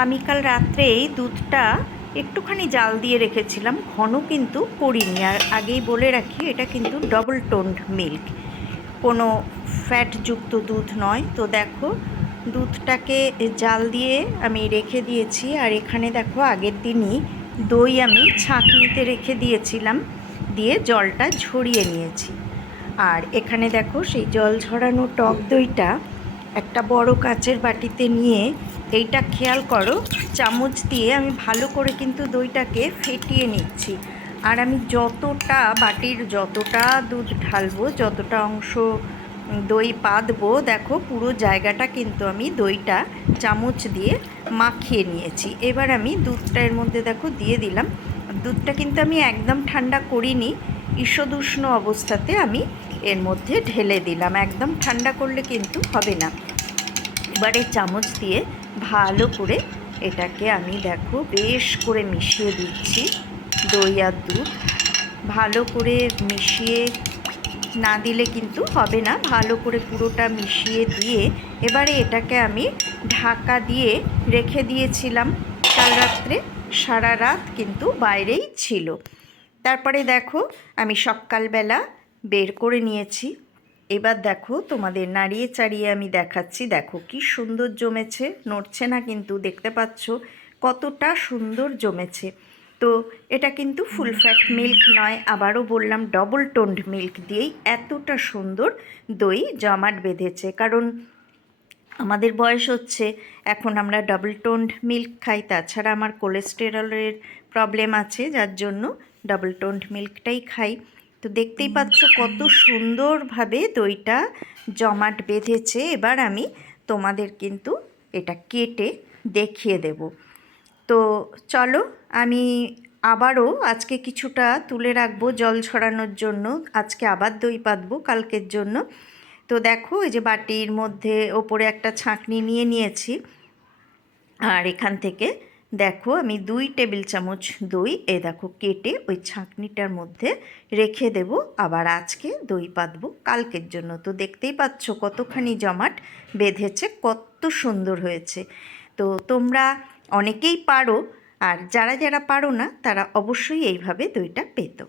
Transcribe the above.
আমি কাল রাত্রেই দুধটা একটুখানি জাল দিয়ে রেখেছিলাম, ঘন কিন্তু করিনি। আর আগেই বলে রাখি, এটা কিন্তু ডবল টোন্ড মিল্ক, কোনো ফ্যাটযুক্ত দুধ নয়। তো দেখো, দুধটাকে জাল দিয়ে আমি রেখে দিয়েছি। আর এখানে দেখো, আগের দিনই দই আমি ছাঁকনিতে রেখে দিয়েছিলাম, দিয়ে জলটা ঝরিয়ে নিয়েছি। আর এখানে দেখো, সেই জল ঝরানো টক দইটা একটা বড় কাচের বাটিতে নিয়ে, এইটা খেয়াল করো, চামচ দিয়ে আমি ভালো করে কিন্তু দইটাকে ফেটিয়ে নিচ্ছি। আর আমি যতটা বাটির যতটা দুধ ঢালবো, যতটা অংশ দই পাতবো, দেখো পুরো জায়গাটা কিন্তু আমি দইটা চামচ দিয়ে মাখিয়ে নিয়েছি। এবার আমি দুধটা এর মধ্যে দেখো দিয়ে দিলাম। দুধটা কিন্তু আমি একদম ঠান্ডা করিনি, ঈষদুষ্ণ অবস্থাতে আমি এর মধ্যে ঢেলে দিলাম। একদম ঠান্ডা করলে কিন্তু হবে না। এবারে চামচ দিয়ে ভালো করে এটাকে আমি দেখো বেশ করে মিশিয়ে দিচ্ছি। দই আর দুধ ভালো করে মিশিয়ে না দিলে কিন্তু হবে না। ভালো করে পুরোটা মিশিয়ে দিয়ে এবারে এটাকে আমি ঢাকা দিয়ে রেখে দিয়েছিলাম কাল রাত্রে। সারা রাত কিন্তু বাইরেই ছিল। তারপরে দেখো, আমি সকালবেলা বের করে নিয়েছি। এবার দেখো, তোমাদের নাড়িয়ে চাড়িয়ে আমি দেখাচ্ছি। দেখো কি সুন্দর জমেছে, নড়ছে না কিন্তু, দেখতে পাচ্ছ কতটা সুন্দর জমেছে। তো এটা কিন্তু ফুল ফ্যাট মিল্ক নয়, আবারও বললাম ডবল টোন্ড মিল্ক দিয়েই এতটা সুন্দর দই জমাট বেঁধেছে। কারণ আমাদের বয়স হচ্ছে, এখন আমরা ডাবল টোন্ড মিল্ক খাই। তাছাড়া আমার কোলেস্টেরলের প্রবলেম আছে, যার জন্য ডাবল টোন্ড মিল্কটাই খাই। তো দেখতেই পাচ্ছ কত সুন্দরভাবে দইটা জমাট বেঁধেছে। এবার আমি তোমাদের কিন্তু এটা কেটে দেখিয়ে দেব। তো চলো, আমি আবারও আজকে কিছুটা তুলে রাখবো জল ছড়ানোর জন্য। আজকে আবার দই পাতবো কালকের জন্য। তো দেখো, এই যে বাটির মধ্যে ওপরে একটা ছাঁকনি নিয়ে নিয়েছি। আর এখান থেকে দেখো, আমি 2 টেবিল চামচ দই দেখো কেটে ওই ছাঁকনিটার মধ্যে রেখে দেব। আবার আজকে দই পাতবো কালকের জন্য। তো দেখতেই পাচ্ছ কতখানি জমাট বেঁধেছে, কত সুন্দর হয়েছে। তো তোমরা অনেকেই পারো, আর যারা যারা পারো না তারা অবশ্যই এইভাবে দইটা পেতো।